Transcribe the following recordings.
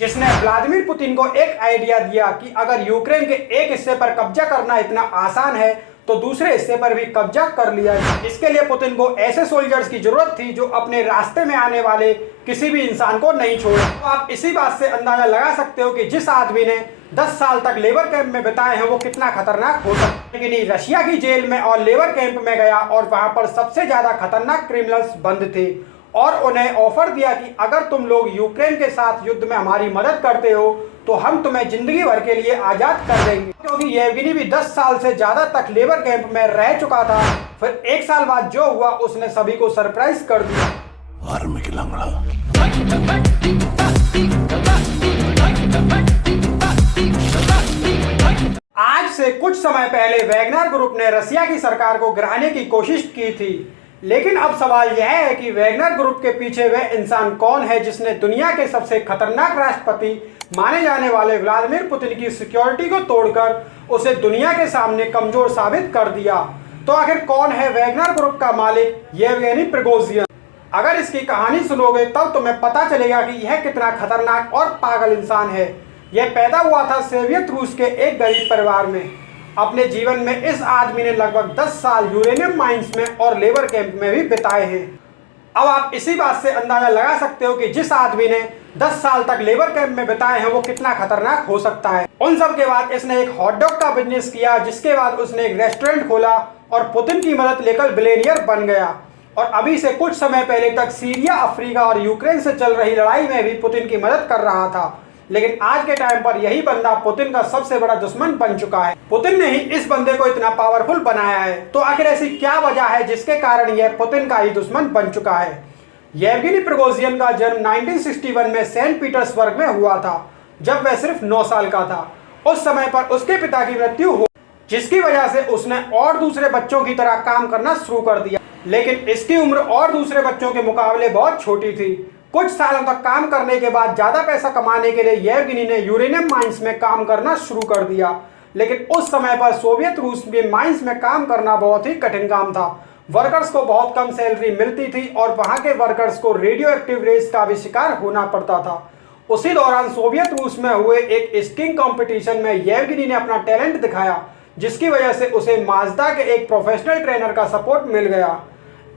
जिसने Vladimir Putin को एक आइडिया दिया कि अगर यूक्रेन के एक हिस्से पर कब्जा करना इतना आसान है तो दूसरे हिस्से पर भी कब्जा कर लिया जाए। इसके लिए पुतिन को ऐसे सोल्जर्स की जरूरत थी जो अपने रास्ते में आने वाले किसी भी इंसान को नहीं छोड़े। तो आप इसी बात से अंदाजा लगा सकते हो कि जिस आदमी ने 10 साल तक लेबर कैंप में बिताए हैं वो कितना खतरनाक हो सकता है। लेकिन ये रशिया की जेल में और लेबर कैंप में गया और वहां पर सबसे ज्यादा खतरनाक क्रिमिनल्स बंद थे और उन्हें ऑफर दिया कि अगर तुम लोग यूक्रेन के साथ युद्ध में हमारी मदद करते हो तो हम तुम्हें जिंदगी भर के लिए आजाद कर देंगे। क्योंकि येवगेनी भी 10 साल से ज्यादा तक लेबर कैंप में रह चुका था। फिर 1 साल बाद जो हुआ उसने सभी को सरप्राइज कर दिया। आज से कुछ समय पहले वैगनर ग्रुप ने रशिया की सरकार को गिराने की कोशिश की थी, लेकिन अब सवाल यह है कि वैगनर ग्रुप के पीछे वह इंसान कौन है जिसने दुनिया के सबसे खतरनाक राष्ट्रपति माने जाने वाले व्लादिमीर पुतिन की सिक्योरिटी को तोड़कर उसे दुनिया के सामने कमजोर साबित कर दिया। तो आखिर कौन है वैगनर ग्रुप का मालिक येवगेनी प्रिगोजिन? अगर इसकी कहानी सुनोगे तब तुम्हें पता चलेगा कि यह कितना खतरनाक और पागल इंसान है। यह पैदा हुआ था सोवियत रूस के एक गरीब परिवार में। अपने जीवन में इस आदमी ने लगभग 10 साल यूरेनियम माइंस में और लेबर कैंप में भी बिताए हैं। अब आप इसी बात से अंदाजा लगा सकते हो कि जिस आदमी ने 10 साल तक लेबर कैंप में बिताए हैं वो कितना खतरनाक हो सकता है। उन सब के बाद इसने एक हॉटडॉग का बिजनेस किया, जिसके बाद उसने एक रेस्टोरेंट खोला और पुतिन की मदद लेकर बिलियनियर बन गया। और अभी से कुछ समय पहले तक सीरिया, अफ्रीका और यूक्रेन से चल रही लड़ाई में भी पुतिन की मदद कर रहा था। लेकिन आज के टाइम पर यही बंदा पुतिन का सबसे बड़ा दुश्मन बन चुका है। पुतिन ने ही इस बंदे को इतना पावरफुल बनाया है। तो आखिर ऐसी क्या वजह है जिसके कारण यह पुतिन का ही दुश्मन बन चुका है? येवगेनी प्रिगोजिन का जन्म 1961 में सेंट पीटर्सबर्ग में हुआ था, जब वह सिर्फ 9 साल का था। उस समय पर उसके पिता की मृत्यु हो, जिसकी वजह से उसने और दूसरे बच्चों की तरह काम करना शुरू कर दिया। लेकिन इसकी उम्र और दूसरे बच्चों के मुकाबले बहुत छोटी थी। कुछ सालों तक काम करने के बाद ज्यादा पैसा कमाने के लिए येवगेनी ने यूरेनियम माइंस में काम करना शुरू कर दिया। लेकिन उस समय पर सोवियत रूस में माइंस में काम करना बहुत ही कठिन काम था। वर्कर्स को बहुत कम सैलरी मिलती थी और वहां के वर्कर्स को रेडियो एक्टिव रेस का भी शिकार होना पड़ता था। उसी दौरान सोवियत रूस में हुए एक स्कीइंग कंपटीशन में येवगेनी ने अपना टैलेंट दिखाया, जिसकी वजह से उसे माज्दा के एक प्रोफेशनल ट्रेनर का सपोर्ट मिल गया।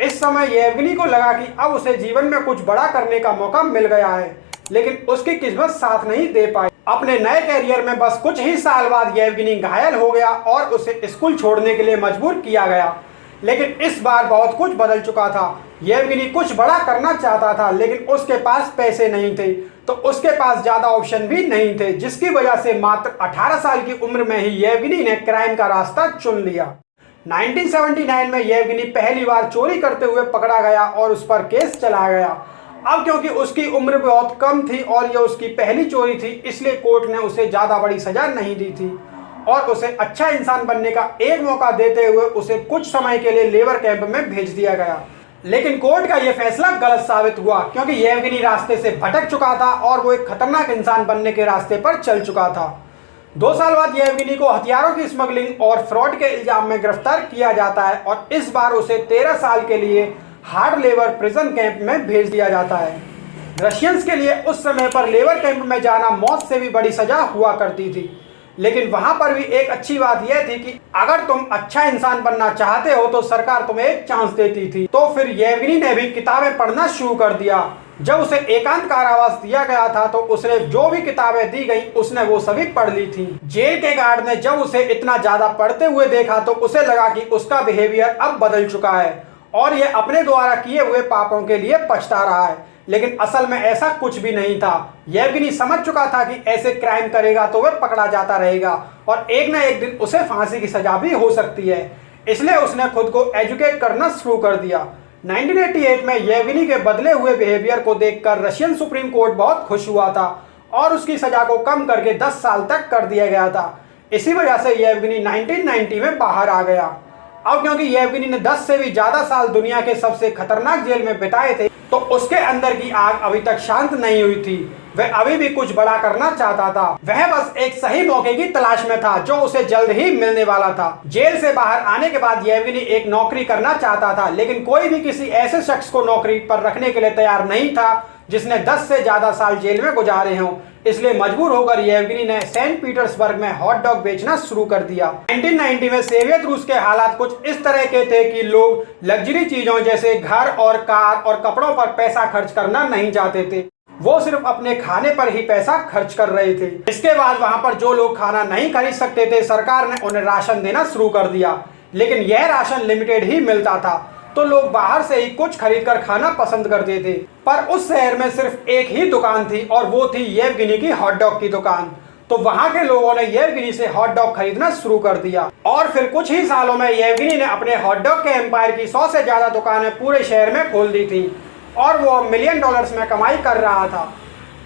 इस समय येवगेनी को लगा कि अब उसे जीवन में कुछ बड़ा करने का मौका मिल गया है, लेकिन उसकी किस्मत साथ नहीं दे पाई। अपने नए कैरियर में बस कुछ ही साल बाद येवगेनी घायल हो गया और उसे स्कूल छोड़ने के लिए मजबूर किया गया। लेकिन इस बार बहुत कुछ बदल चुका था। येवगेनी कुछ बड़ा करना चाहता था, लेकिन उसके पास पैसे नहीं थे, तो उसके पास ज्यादा ऑप्शन भी नहीं थे, जिसकी वजह से मात्र 18 साल की उम्र में ही येवगेनी ने क्राइम का रास्ता चुन लिया। 1979 में येवगेनी पहली बार चोरी करते हुए पकड़ा गया और उस पर केस चला गया। अब क्योंकि उसकी उम्र बहुत कम थी और यह उसकी पहली चोरी थी, इसलिए कोर्ट ने उसे ज्यादा बड़ी सजा नहीं दी थी और उसे अच्छा इंसान बनने का एक मौका देते हुए उसे कुछ समय के लिए लेबर कैंप में भेज दिया गया। लेकिन कोर्ट का यह फैसला गलत साबित हुआ, क्योंकि येवगेनी रास्ते से भटक चुका था और वो एक खतरनाक इंसान बनने के रास्ते पर चल चुका था। 2 साल बाद येवगेनी को हथियारों की स्मगलिंग और फ्रॉड के इल्जाम में गिरफ्तार किया जाता है और इस बार उसे 13 साल के लिए हार्ड लेबर प्रिजन कैंप में भेज दिया जाता है। रशियंस के लिए उस समय पर लेबर कैंप में जाना मौत से भी बड़ी सजा हुआ करती थी। लेकिन वहां पर भी एक अच्छी बात यह थी कि अगर तुम अच्छा इंसान बनना चाहते हो तो सरकार तुम्हें एक चांस देती थी। तो फिर येवगेनी ने भी किताबें पढ़ना शुरू कर दिया। जब उसे एकांत कारावास दिया गया था तो उसने जो भी किताबें दी गई उसने वो सभी पढ़ ली थी। जेल के गार्ड ने जब उसे इतना ज्यादा पढ़ते हुए देखा तो उसे लगा कि उसका बिहेवियर अब बदल चुका है और ये अपने द्वारा किए हुए पापों के लिए पछता रहा है। लेकिन असल में ऐसा कुछ भी नहीं था। येवगेनी समझ चुका था कि ऐसे क्राइम करेगा तो वह पकड़ा जाता रहेगा और एक ना एक दिन उसे फांसी की सजा भी हो सकती है। इसलिए उसने खुद को एजुकेट करना शुरू कर दिया। 1988 में येवगेनी के बदले हुए बिहेवियर को देखकर रशियन सुप्रीम कोर्ट बहुत खुश हुआ था और उसकी सजा को कम करके 10 साल तक कर दिया गया था। इसी वजह से येवगेनी 1990 में बाहर आ गया। अब क्योंकि येवगेनी ने 10 से भी ज्यादा साल दुनिया के सबसे खतरनाक जेल में बिताए थे तो उसके अंदर की आग अभी तक शांत नहीं हुई थी। वह अभी भी कुछ बड़ा करना चाहता था। वह बस एक सही मौके की तलाश में था जो उसे जल्द ही मिलने वाला था। जेल से बाहर आने के बाद येवगेनी एक नौकरी करना चाहता था, लेकिन कोई भी किसी ऐसे शख्स को नौकरी पर रखने के लिए तैयार नहीं था जिसने 10 से ज्यादा साल जेल में गुजारे हों। इसलिए मजबूर होकर येवगेनी ने सेंट पीटर्सबर्ग में हॉट डॉग बेचना शुरू कर दिया। 1990 में सोवियत रूस के हालात कुछ इस तरह के थे कि लोग लग्जरी चीजों जैसे घर और कार और कपड़ों पर पैसा खर्च करना नहीं चाहते थे, वो सिर्फ अपने खाने पर ही पैसा खर्च कर रहे थे। इसके बाद वहां पर जो लोग खाना नहीं खरीद सकते थे, सरकार ने उन्हें राशन देना शुरू कर दिया, लेकिन यह राशन लिमिटेड ही मिलता था, तो लोग बाहर से ही कुछ खरीदकर खाना पसंद करते थे। पर उस शहर में सिर्फ एक ही दुकान थी और वो थी येवगेनी की हॉट डॉग की दुकान। तो वहां के लोगों ने येवगेनी से हॉट डॉग खरीदना शुरू कर दिया और फिर कुछ ही सालों में येवगेनी ने अपने हॉट डॉग के एम्पायर की 100 से ज्यादा दुकानें पूरे शहर में खोल दी थी और वो $1 मिलियन में कमाई कर रहा था।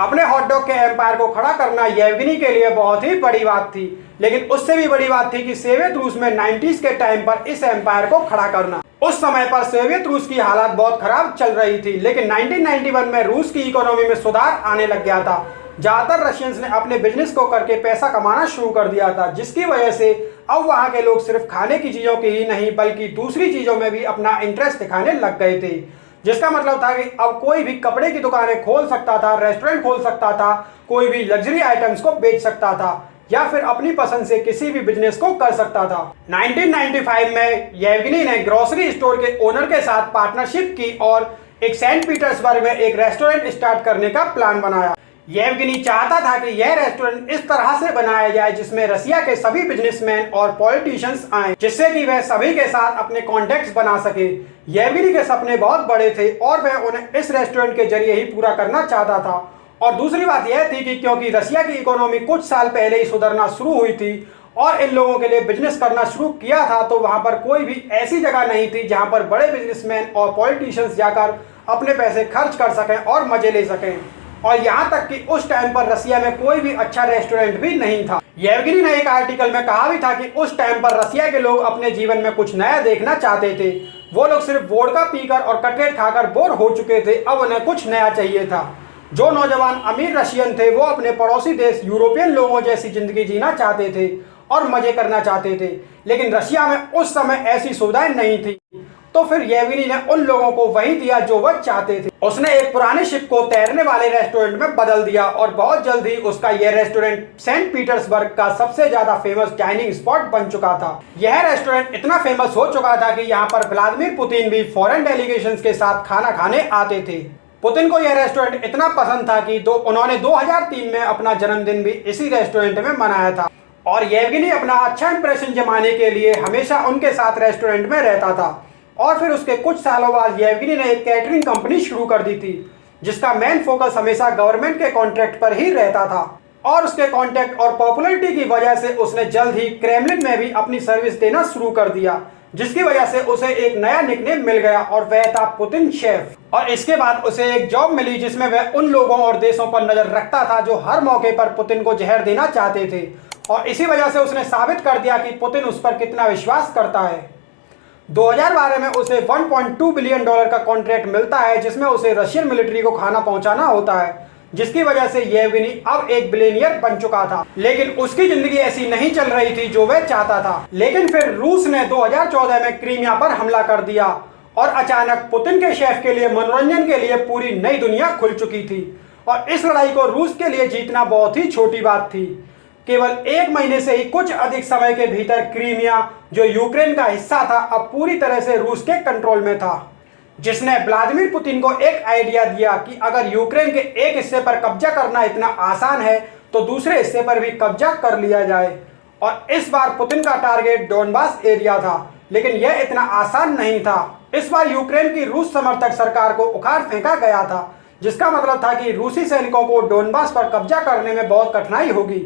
अपने हॉट डॉग के एम्पायर को खड़ा करना येवगेनी के लिए बहुत ही बड़ी बात थी, लेकिन उससे भी बड़ी बात थी कि सोवियत रूस में 90s के टाइम पर इस एम्पायर को खड़ा करना। उस समय पर सोवियत रूस की हालत बहुत खराब चल रही थी, लेकिन 1991 में रूस की इकोनॉमी में सुधार आने लग गया था। ज्यादातर रशियंस ने अपने बिजनेस को करके पैसा कमाना शुरू कर दिया था, जिसकी वजह से अब वहां के लोग सिर्फ खाने की चीजों की ही नहीं बल्कि दूसरी चीजों में भी अपना इंटरेस्ट दिखाने लग गए थे। जिसका मतलब था कि अब कोई भी कपड़े की दुकानें खोल सकता था, रेस्टोरेंट खोल सकता था, कोई भी लग्जरी आइटम्स को बेच सकता था या फिर अपनी पसंद से किसी भी बिजनेस को कर सकता था। 1995 में येवगेनी ने ग्रोसरी स्टोर के ओनर के साथ पार्टनरशिप की और एक सेंट पीटर्सबर्ग में एक रेस्टोरेंट स्टार्ट करने का प्लान बनाया। येवगेनी चाहता था कि यह रेस्टोरेंट इस तरह से बनाया जाए जिसमें रसिया के सभी बिजनेसमैन और पॉलिटिशियंस आए, जिससे कि वह सभी के साथ अपने कॉन्टेक्ट्स बना सके। येवगेनी के सपने बहुत बड़े थे और वह उन्हें इस रेस्टोरेंट के जरिए ही पूरा करना चाहता था। और दूसरी बात यह थी कि क्योंकि रसिया की इकोनॉमी कुछ साल पहले ही सुधरना शुरू हुई थी और इन लोगों के लिए बिजनेस करना शुरू किया था, तो वहां पर कोई भी ऐसी जगह नहीं थी जहां पर बड़े बिजनेसमैन और पॉलिटिशियंस जाकर अपने पैसे खर्च कर सकें और मजे ले सकें। और यहाँ तक कि उस टाइम पर रसिया में कोई भी अच्छा रेस्टोरेंट भी नहीं था। येवगेनी ने एक आर्टिकल में कहा भी था कि उस टाइम पर रसिया के लोग अपने जीवन में कुछ नया देखना चाहते थे। वो लोग सिर्फ वोडका पीकर और कटलेट खाकर बोर हो चुके थे, अब उन्हें कुछ नया चाहिए था। जो नौजवान अमीर रशियन थे वो अपने पड़ोसी देश यूरोपियन लोगों जैसी जिंदगी जीना चाहते थे और मजे करना चाहते थे, लेकिन रशिया में उस समय ऐसी सुविधाएं नहीं थी। तो फिर येवगेनी ने उन लोगों को वही दिया जो वह चाहते थे। उसने एक पुराने शिप को तैरने वाले रेस्टोरेंट में बदल दिया और बहुत जल्द ही उसका यह रेस्टोरेंट सेंट पीटर्सबर्ग का सबसे ज्यादा फेमस डाइनिंग स्पॉट बन चुका था। यह रेस्टोरेंट इतना फेमस हो चुका था कि यहाँ पर व्लादिमीर पुतिन भी फॉरेन डेलीगेशंस के साथ खाना खाने आते थे। पुतिन को यह रेस्टोरेंट इतना पसंद था कि उन्होंने 2003 में अपना जन्मदिन भी इसी रेस्टोरेंट में मनाया था और येवगेनी अपना अच्छा इंप्रेशन जमाने के लिए हमेशा उनके साथ रेस्टोरेंट में रहता था। और फिर उसके कुछ सालों बाद येवगेनी ने एक कैटरिंग कंपनी शुरू कर दी थी, जिसका मेन फोकस हमेशा गवर्नमेंट के कॉन्ट्रैक्ट पर ही रहता था और उसके कॉन्टैक्ट और पॉपुलैरिटी की वजह से उसने जल्द ही क्रेमलिन में भी अपनी सर्विस देना शुरू कर दिया, जिसकी वजह से उसे एक नया निकनेम मिल गया और वह था पुतिन शेफ। और इसके बाद उसे एक जॉब मिली जिसमें वह उन लोगों और देशों पर नजर रखता था जो हर मौके पर पुतिन को जहर देना चाहते थे, और इसी वजह से उसने साबित कर दिया कि पुतिन उस पर कितना विश्वास करता है। 2012 में उसे $1.2 बिलियन का कॉन्ट्रैक्ट मिलता है, जिसमें उसे रशियन मिलिट्री को खाना पहुंचाना होता है, जिसकी वजह से येवगेनी अब एक बिलियनियर बन चुका था। लेकिन उसकी जिंदगी ऐसी नहीं चल रही थी जो वह चाहता था। लेकिन फिर रूस ने 2014 में क्रीमिया पर हमला कर दिया और अचानक पुतिन के शेफ के लिए मनोरंजन के लिए पूरी नई दुनिया खुल चुकी थी और इस लड़ाई को रूस के लिए जीतना बहुत ही छोटी बात थी। केवल 1 महीने से ही कुछ अधिक समय के भीतर क्रीमिया, जो यूक्रेन का हिस्सा था, अब पूरी तरह से रूस के कंट्रोल में था, जिसने व्लादिमीर पुतिन को एक आइडिया दिया कि अगर यूक्रेन के एक हिस्से पर कब्जा करना इतना आसान है तो दूसरे हिस्से पर भी कब्जा कर लिया जाए। और इस बार पुतिन का टारगेट डोनबास एरिया था, लेकिन यह इतना आसान नहीं था। इस बार यूक्रेन की रूस समर्थक सरकार को उखाड़ फेंका गया था, जिसका मतलब था कि रूसी सैनिकों को डोनबास पर कब्जा करने में बहुत कठिनाई होगी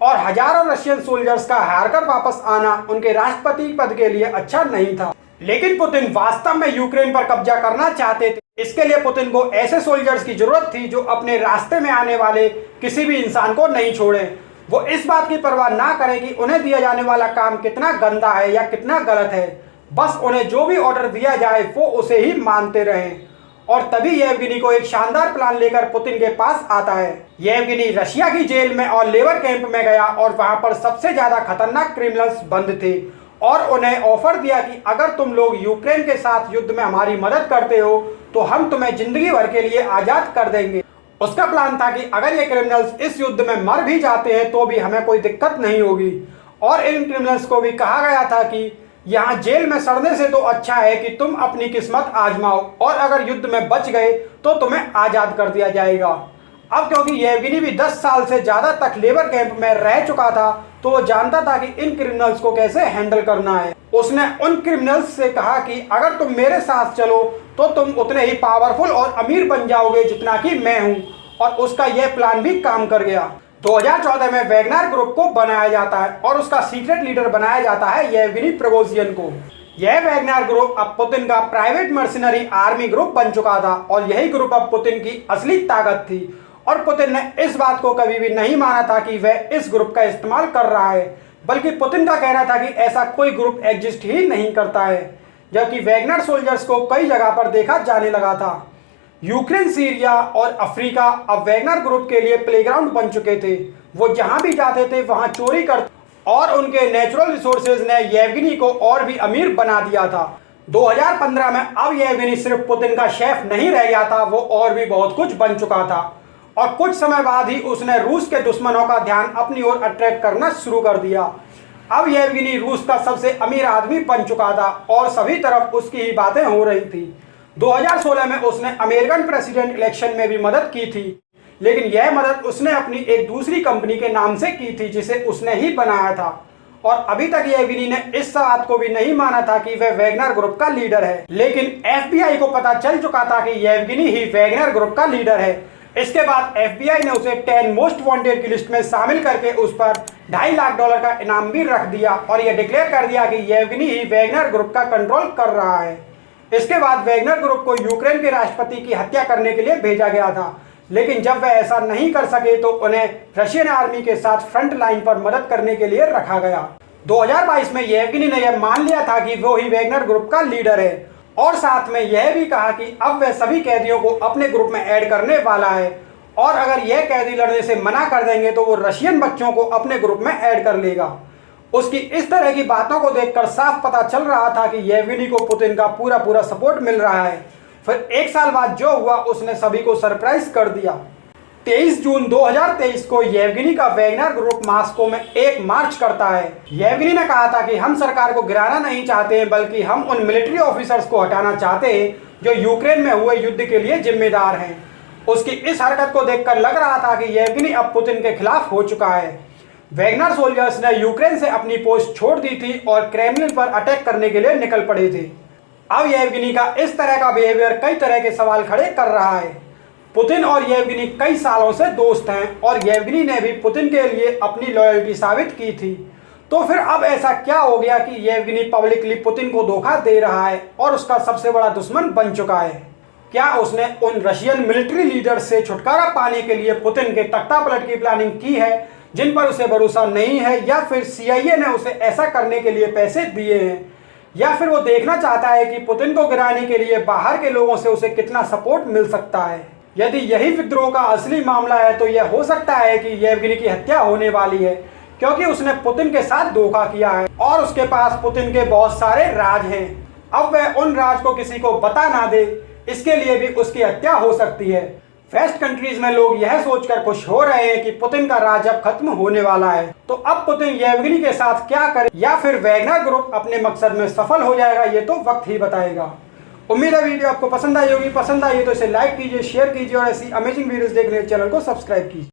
और हजारों रशियन सोल्जर्स का हारकर वापस आना उनके राष्ट्रपति पद के लिए अच्छा नहीं था। लेकिन पुतिन वास्तव में यूक्रेन पर कब्जा करना चाहते थे। इसके लिए पुतिन को ऐसे सोल्जर्स की जरूरत थी जो अपने रास्ते में आने वाले किसी भी इंसान को नहीं छोड़े। वो इस बात की परवाह ना करें कि उन्हें दिया जाने वाला काम कितना गंदा है या कितना गलत है, बस उन्हें जो भी ऑर्डर दिया जाए वो उसे ही मानते रहें। और तभी येवगेनी को एक शानदार प्लान लेकर पुतिन के पास आता है। येवगेनी रशिया की जेल में और लेबर कैंप में गया और वहां पर सबसे ज्यादा खतरनाक क्रिमिनल्स बंद थे और उन्हें ऑफर दिया कि अगर तुम लोग यूक्रेन के साथ युद्ध में हमारी मदद करते हो तो हम तुम्हें जिंदगी भर के लिए आज़ाद कर देंगे। उसका प्लान था कि अगर ये क्रिमिनल्स इस युद्ध में मर भी जाते हैं तो भी हमें कोई दिक्कत नहीं होगी। और इन क्रिमिनल्स को भी कहा गया था कि यहाँ जेल में सड़ने से तो अच्छा है कि तुम अपनी किस्मत आजमाओ, और अगर युद्ध में बच गए तो तुम्हें आज़ाद कर दिया जाएगा। अब क्योंकि येवगेनी भी 10 साल से ज़्यादा तक लेबर कैंप में रह चुका था, तो वो जानता था कि इन क्रिमिनल्स को कैसे हैंडल करना है। उसने उन क्रिमिनल्स से कहा कि अगर तुम मेरे साथ चलो तो तुम उतने ही पावरफुल और अमीर बन जाओगे जितना कि मैं हूँ। और उसका यह प्लान भी काम कर गया। 2014 में वैगनर ग्रुप को बनाया जाता है और उसका सीक्रेट लीडर बनाया जाता है येवगेनी प्रिगोजिन को। यह वैगनर ग्रुप अब पुतिन का प्राइवेट मर्सिनरी आर्मी ग्रुप बन चुका था और यही ग्रुप अब पुतिन की असली ताकत थी। और पुतिन ने इस बात को कभी भी नहीं माना था कि वह इस ग्रुप का इस्तेमाल कर रहा है, बल्कि पुतिन का कहना था कि ऐसा कोई ग्रुप एग्जिस्ट ही नहीं करता है। जबकि वैगनर सोल्जर्स को कई जगह पर देखा जाने लगा था। यूक्रेन, सीरिया और अफ्रीका अब वैगनर ग्रुप के लिए प्लेग्राउंड बन चुके थे। वो जहां भी जाते थे वहां चोरी कर, और उनके नेचुरल रिसोर्सेज ने येवगेनी को और भी अमीर बना दिया था। 2015 में अब येवगेनी सिर्फ पुतिन का शेफ नहीं रह गया था, वो और भी बहुत कुछ बन चुका था। और कुछ समय बाद ही उसने रूस के दुश्मनों का ध्यान अपनी ओर अट्रैक्ट करना शुरू कर दिया। अब येवगेनी रूस का सबसे अमीर आदमी बन चुका था और सभी तरफ उसकी ही बातें हो रही थी। 2016 में उसने अमेरिकन प्रेसिडेंट इलेक्शन में भी मदद की थी, लेकिन यह मदद उसने अपनी एक दूसरी कंपनी के नाम से की थी जिसे उसने ही बनाया था। और अभी तक येवगेनी ने इस बात को भी नहीं माना था कि वह वैगनर ग्रुप का लीडर है, लेकिन FBI को पता चल चुका था कि येवगेनी ही वैगनर ग्रुप का लीडर है। इसके बाद FBI ने उसे 10 मोस्ट वांटेड की लिस्ट में शामिल करके उस पर $2.5 लाख का इनाम भी रख दिया और यह डिक्लेयर कर दिया कि येवगेनी ही वैगनर ग्रुप का कंट्रोल कर रहा है। इसके बाद वैगनर ग्रुप को यूक्रेन के राष्ट्रपति की हत्या करने के लिए भेजा गया था, लेकिन जब वह ऐसा नहीं कर सके तो उन्हें रशियन आर्मी के साथ फ्रंट लाइन पर मदद करने के लिए रखा गया। 2022 में येवगेनी ने यह मान लिया था कि वो ही वैगनर ग्रुप का लीडर है और साथ में यह भी कहा कि अब वह सभी कैदियों को अपने ग्रुप में ऐड करने वाला है, और अगर यह कैदी लड़ने से मना कर देंगे तो वो रशियन बच्चों को अपने ग्रुप में ऐड कर लेगा। उसकी इस तरह की बातों को देखकर साफ पता चल रहा था कि येवगेनी को पुतिन का पूरा सपोर्ट मिल रहा है। फिर एक साल बाद जो हुआ उसने सभी को सरप्राइज कर दिया। 23 जून 2023 को येवगेनी का वैगनर ग्रुप मॉस्को में एक मार्च करता है। येवगेनी ने कहा था कि हम सरकार को गिराना नहीं चाहते हैं, बल्कि हम उन मिलिट्री ऑफिसर्स को हटाना चाहते हैं जो यूक्रेन में हुए युद्ध के लिए जिम्मेदार हैं। उसकी इस हरकत को देखकर लग रहा था कि येवगेनी अब पुतिन के खिलाफ हो चुका है। वैगनर सोल्जर्स ने यूक्रेन से अपनी पोस्ट छोड़ दी थी और क्रेमलिन पर अटैक करने के लिए निकल पड़े थे। अब येवगेनी का इस तरह का बिहेवियर कई तरह के सवाल खड़े कर रहा है। पुतिन और येवगेनी कई सालों से दोस्त हैं और येवगेनी ने भी पुतिन के लिए अपनी लॉयल्टी साबित की थी। तो फिर अब ऐसा क्या हो गया कि येवगेनी पब्लिकली पुतिन को धोखा दे रहा है और उसका सबसे बड़ा दुश्मन बन चुका है? क्या उसने उन रशियन मिलिट्री लीडर्स से छुटकारा पाने के लिए पुतिन के तख्तापलट की प्लानिंग की है जिन पर उसे भरोसा नहीं है, या फिर CIA ने उसे ऐसा करने के लिए पैसे दिए हैं, या फिर वो देखना चाहता है कि पुतिन को गिराने के लिए बाहर के लोगों से उसे कितना सपोर्ट मिल सकता है? यदि यही विद्रोह का असली मामला है तो यह हो सकता है कि येवगेनी की हत्या होने वाली है, क्योंकि उसने पुतिन के साथ धोखा किया है और उसके पास पुतिन के बहुत सारे राज हैं। अब वह उन राज को किसी को बता ना दे, इसके लिए भी उसकी हत्या हो सकती है। वेस्ट कंट्रीज में लोग यह सोचकर खुश हो रहे हैं कि पुतिन का राज अब खत्म होने वाला है। तो अब पुतिन येवगेनी के साथ क्या करे, या फिर वैगनर ग्रुप अपने मकसद में सफल हो जाएगा, ये तो वक्त ही बताएगा। उम्मीद है वीडियो आपको पसंद आई होगी। पसंद आई तो इसे लाइक कीजिए, शेयर कीजिए और ऐसी अमेजिंग वीडियोस देखने के लिए चैनल को सब्सक्राइब कीजिए।